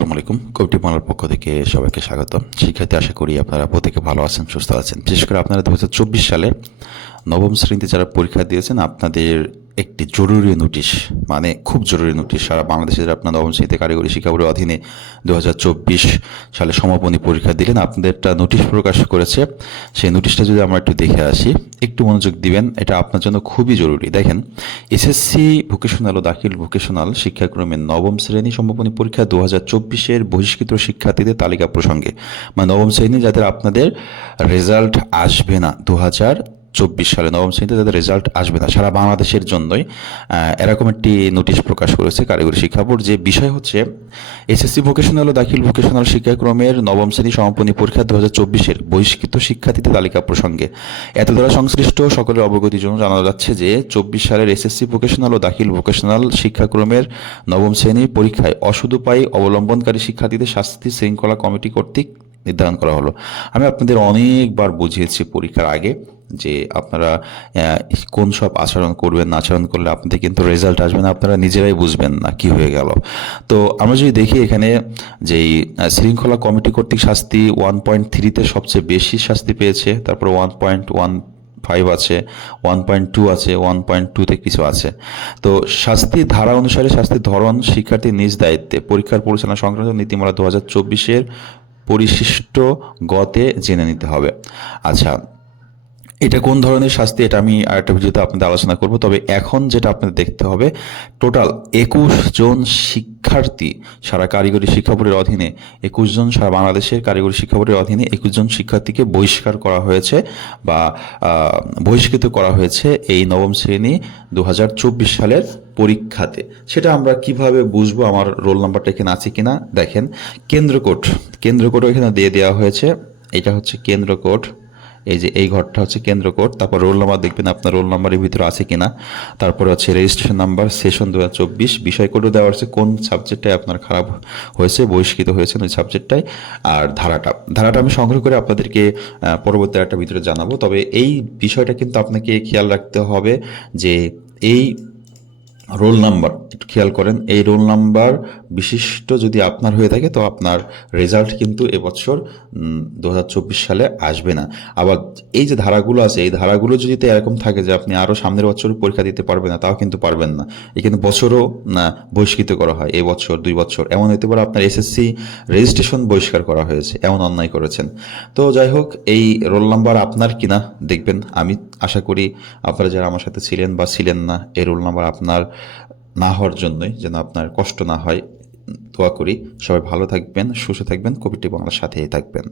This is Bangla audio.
আসসালামু আলাইকুম। কবিটি মালার পক্ষ থেকে সবাইকে স্বাগত শিক্ষার্থী, আশা করি আপনারা প্রত্যেকে ভালো আছেন, সুস্থ আছেন। বিশেষ করে আপনারা দু হাজার চব্বিশ সালে নবম শ্রেণীতে যারা পরীক্ষা দিয়েছেন, আপনাদের একটি জরুরি নোটিশ মানে খুব জরুরি নোটিশ সারা বাংলাদেশে যারা আপনার নবম শ্রেণীতে কারিগরি শিক্ষা বোর্ডের অধীনে দু হাজার চব্বিশ সালে সমাপনী পরীক্ষা দিলেন আপনাদের একটা নোটিশ প্রকাশ করেছে। সেই নোটিশটা যদি আমরা একটু দেখে আসি, একটু মনোযোগ দিবেন, এটা আপনার জন্য খুবই জরুরি। দেখেন এসএসসি ভোকেশনাল ও দাখিল ভোকেশনাল শিক্ষাক্রমের নবম শ্রেণি সমাপনী পরীক্ষা দু হাজার চব্বিশের বহিষ্কৃত শিক্ষার্থীদের তালিকা প্রসঙ্গে। মানে নবম শ্রেণি যাদের আপনাদের রেজাল্ট আসবে না দু হাজার চব্বিশ সালে নবম শ্রেণীতে তাদের রেজাল্ট আসবে না। সারা বাংলাদেশের জন্যই এরকম একটি নোটিশ প্রকাশ করেছে কারিগরি শিক্ষা বোর্ড। যে বিষয় হচ্ছে, এসএসসি ভোকেশনাল ও দাখিল ভোকেশনাল শিক্ষাক্রমের নবম শ্রেণি সমাপনী পরীক্ষা দু হাজার চব্বিশের বহিষ্কৃত শিক্ষার্থীদের তালিকা প্রসঙ্গে। এত দ্বারা সংশ্লিষ্ট সকলের অবগতির জন্য জানা যাচ্ছে যে, চব্বিশ সালের এসএসসি ভোকেশনাল ও দাখিল ভোকেশনাল শিক্ষাক্রমের নবম শ্রেণির পরীক্ষায় অসুদুপায়ী অবলম্বনকারী শিক্ষার্থীদের শাস্তি শৃঙ্খলা কমিটি কর্তৃক নির্ধারণ করা হলো। আমি আপনাদের অনেকবার বুঝিয়েছি পরীক্ষার আগে। যে আপনারা কোন সব আচরণ করবেন আচরণ করলে আপনাদের কিন্তু রেজাল্ট আসবে না, আপনারা নিজেরাই বুঝবেন না কি হয়ে গেল। তো আমরা যদি দেখি এখানে যেই শৃঙ্খলা কমিটি কর্তৃক শাস্তি ওয়ান পয়েন্ট থ্রিতে সবচেয়ে বেশি শাস্তি পেয়েছে, তারপর ওয়ান পয়েন্ট ওয়ান ফাইভ আছে ওয়ান পয়েন্ট টু আছে ওয়ান পয়েন্ট টুতে কিছু আছে। তো শাস্তি ধারা অনুসারে শাস্তির ধরন শিক্ষার্থীর নিজ দায়িত্বে। পরীক্ষার পরিচালনা সংক্রান্ত নীতিমালা দু হাজার চব্বিশের পরিশিষ্ট গতে জেনে নিতে হবে। আচ্ছা এটা কোন ধরনের শাস্তি, এটা আমি আরেকটা ভিডিওতে আপনাদের আলোচনা করব। তবে এখন যেটা আপনাদের দেখতে হবে, টোটাল একুশ জন শিক্ষার্থী সারা কারিগরি শিক্ষা বোর্ডের অধীনে, একুশ জন সারা বাংলাদেশের কারিগরি শিক্ষা বোর্ডের অধীনে একুশ জন শিক্ষার্থীকে বহিষ্কার করা হয়েছে বা বহিষ্কৃত করা হয়েছে এই নবম শ্রেণি দু হাজার চব্বিশ সালের পরীক্ষাতে। সেটা আমরা কীভাবে বুঝব, আমার রোল নাম্বারটা এখানে আছে কিনা? দেখেন কেন্দ্র কোড কেন্দ্র কোডও এখানে দিয়ে দেওয়া হয়েছে। এটা হচ্ছে কেন্দ্র কোড এই যে এই ঘরটা হচ্ছে কেন্দ্র কোড, তারপর রোল নাম্বার দেখবেন আপনার রোল নাম্বারের ভিতরে আছে কিনা। তারপরে হচ্ছে রেজিস্ট্রেশন নাম্বার সেশন দু হাজার চব্বিশ। বিষয় কোডও দেওয়া আছে কোন সাবজেক্টটায় আপনার খারাপ হয়েছে, বহিষ্কৃত হয়েছেন ওই সাবজেক্টটায় আর ধারাটা। ধারাটা আমি সংগ্রহ করে আপনাদেরকে পরবর্তী একটা ভিতরে জানাব। তবে এই বিষয়টা কিন্তু আপনাকে খেয়াল রাখতে হবে যে এই রোল নাম্বার, একটু খেয়াল করেন, এই রোল নাম্বার বিশিষ্ট যদি আপনার হয়ে থাকে, তো আপনার রেজাল্ট কিন্তু এবছর দু হাজার চব্বিশ সালে আসবে না। আবার এই যে ধারাগুলো আছে, এই ধারাগুলো যদি এরকম থাকে যে আপনি আরও সামনের বছর পরীক্ষা দিতে পারবেন না, তাও কিন্তু পারবেন না। এই কিন্তু বছরও, না, বহিষ্কৃত করা হয়, এই বছর, দুই বছর। এমন হতে পারে আপনার এসএসসি রেজিস্ট্রেশন বহিষ্কার করা হয়েছে, এমন অন্যায় করেছেন। তো যাই হোক, এই রোল নাম্বার আপনার কিনা, দেখবেন, আমি আশা করি আপনারা যারা আমার সাথে ছিলেন বা ছিলেন না, এই রোল নাম্বার আপনার না হওয়ার জন্যই যেন আপনার কষ্ট না হয়, দোয়া করি। সবাই ভালো থাকবেন, সুস্থ থাকবেন কোভিডটি বাংলার সাথেই থাকবেন।